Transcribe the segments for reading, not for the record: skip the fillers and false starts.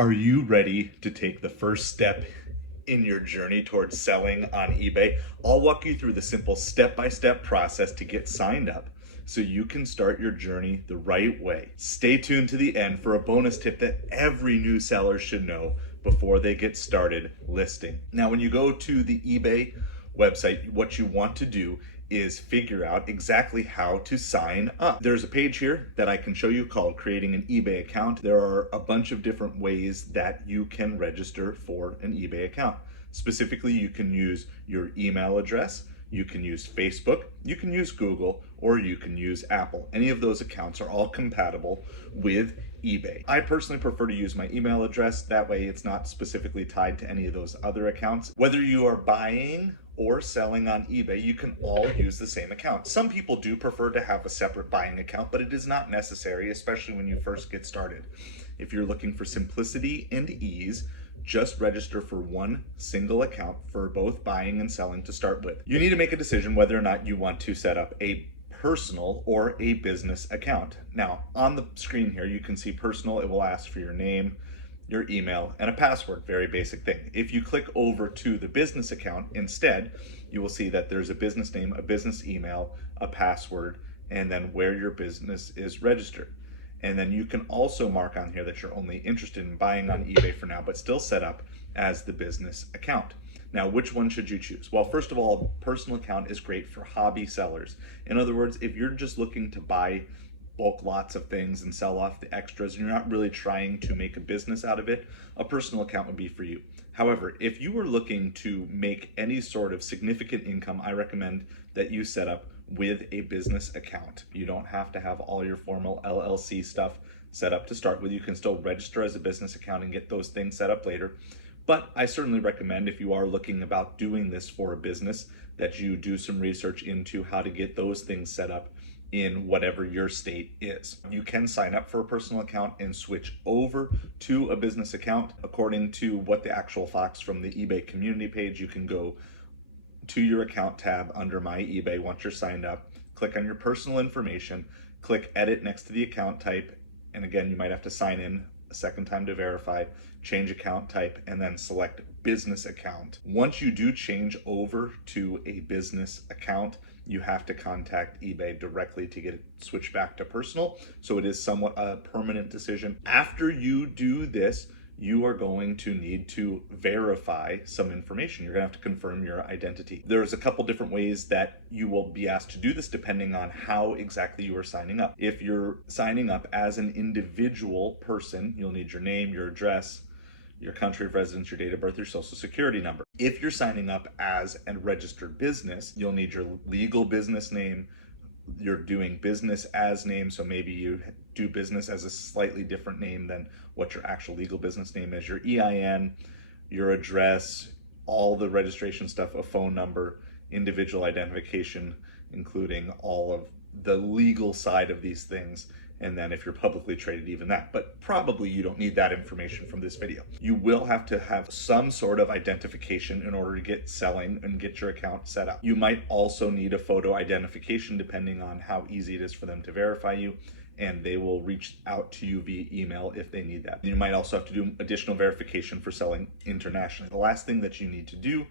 Are you ready to take the first step in your journey towards selling on eBay? I'll walk you through the simple step-by-step process to get signed up so you can start your journey the right way. Stay tuned to the end for a bonus tip that every new seller should know before they get started listing. Now, when you go to the eBay website, what you want to do is figure out exactly how to sign up. There's a page here that I can show you called creating an eBay account. There are a bunch of different ways that you can register for an eBay account. Specifically, you can use your email address, you can use Facebook, you can use Google, or you can use Apple. Any of those accounts are all compatible with eBay. I personally prefer to use my email address. That way it's not specifically tied to any of those other accounts. Whether you are buying or selling on eBay, you can all use the same account. Some people do prefer to have a separate buying account, but it is not necessary, especially when you first get started. If you're looking for simplicity and ease, just register for one single account for both buying and selling to start with. You need to make a decision whether or not you want to set up a personal or a business account. Now, on the screen here, you can see personal. It will ask for your name, your email, and a password. Very basic thing. If you click over to the business account instead, you will see that there's a business name, a business email, a password, and then where your business is registered. And then you can also mark on here that you're only interested in buying on eBay for now, but still set up as the business account. Now, which one should you choose? Well, first of all, personal account is great for hobby sellers. In other words, if you're just looking to buy bulk lots of things and sell off the extras, and you're not really trying to make a business out of it, a personal account would be for you. However, if you were looking to make any sort of significant income, I recommend that you set up with a business account. You don't have to have all your formal LLC stuff set up to start with. You can still register as a business account and get those things set up later. But I certainly recommend, if you are looking about doing this for a business, that you do some research into how to get those things set up in whatever your state is. You can sign up for a personal account and switch over to a business account. According to what the actual facts from the eBay community page, you can go to your account tab under My eBay once you're signed up, click on your personal information, click edit next to the account type, and again, you might have to sign in a second time to verify, change account type, and then select business account. Once you do change over to a business account, you have to contact eBay directly to get it switched back to personal. So it is somewhat a permanent decision. After you do this, you are going to need to verify some information. You're gonna have to confirm your identity. There's a couple different ways that you will be asked to do this depending on how exactly you are signing up. If you're signing up as an individual person, you'll need your name, your address, your country of residence, your date of birth, your social security number. If you're signing up as a registered business, you'll need your legal business name. You're doing business as name, so maybe you do business as a slightly different name than what your actual legal business name is. Your EIN, your address, all the registration stuff, a phone number, individual identification, including all of the legal side of these things, and then if you're publicly traded, even that. But probably you don't need that information from this video. You will have to have some sort of identification in order to get selling and get your account set up. You might also need a photo identification depending on how easy it is for them to verify you, and they will reach out to you via email if they need that. You might also have to do additional verification for selling internationally. The last thing that you need to do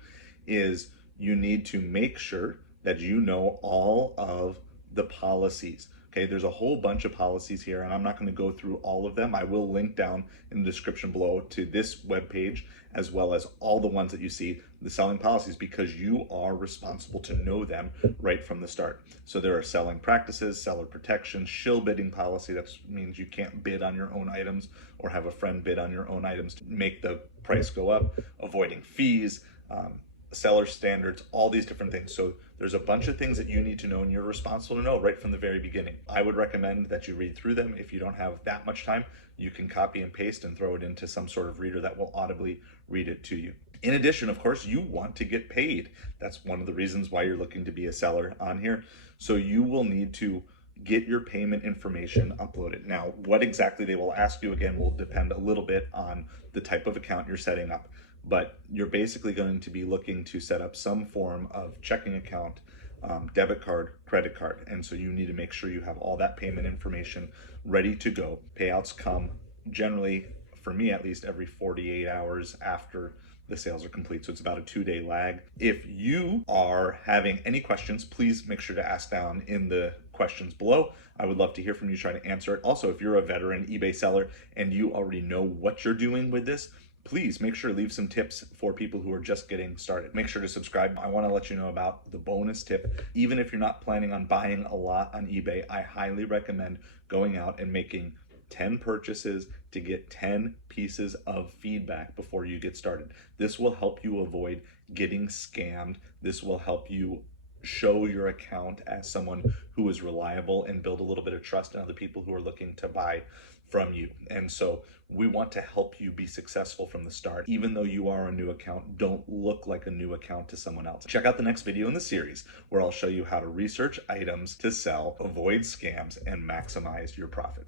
is you need to make sure that you know all of the policies. Okay, there's a whole bunch of policies here, and I'm not going to go through all of them. I will link down in the description below to this webpage, as well as all the ones that you see, the selling policies, because you are responsible to know them right from the start. So there are selling practices, seller protection, shill bidding policy. That means you can't bid on your own items or have a friend bid on your own items to make the price go up, avoiding fees, seller standards, all these different things. So there's a bunch of things that you need to know and you're responsible to know right from the very beginning. I would recommend that you read through them. If you don't have that much time, you can copy and paste and throw it into some sort of reader that will audibly read it to you. In addition, of course, you want to get paid. That's one of the reasons why you're looking to be a seller on here. So you will need to get your payment information uploaded. Now, what exactly they will ask you, again, will depend a little bit on the type of account you're setting up. But you're basically going to be looking to set up some form of checking account, debit card, credit card. And so you need to make sure you have all that payment information ready to go. Payouts come generally for me at least, every 48 hours after the sales are complete. So it's about a 2-day lag. If you are having any questions, please make sure to ask down in the questions below. I would love to hear from you, try to answer it. Also, if you're a veteran eBay seller and you already know what you're doing with this, please make sure to leave some tips for people who are just getting started. Make sure to subscribe. I want to let you know about the bonus tip. Even if you're not planning on buying a lot on eBay, I highly recommend going out and making 10 purchases to get 10 pieces of feedback before you get started. This will help you avoid getting scammed. This will help you show your account as someone who is reliable and build a little bit of trust in other people who are looking to buy from you. And so we want to help you be successful from the start. Even though you are a new account, don't look like a new account to someone else. Check out the next video in the series where I'll show you how to research items to sell, avoid scams, and maximize your profits.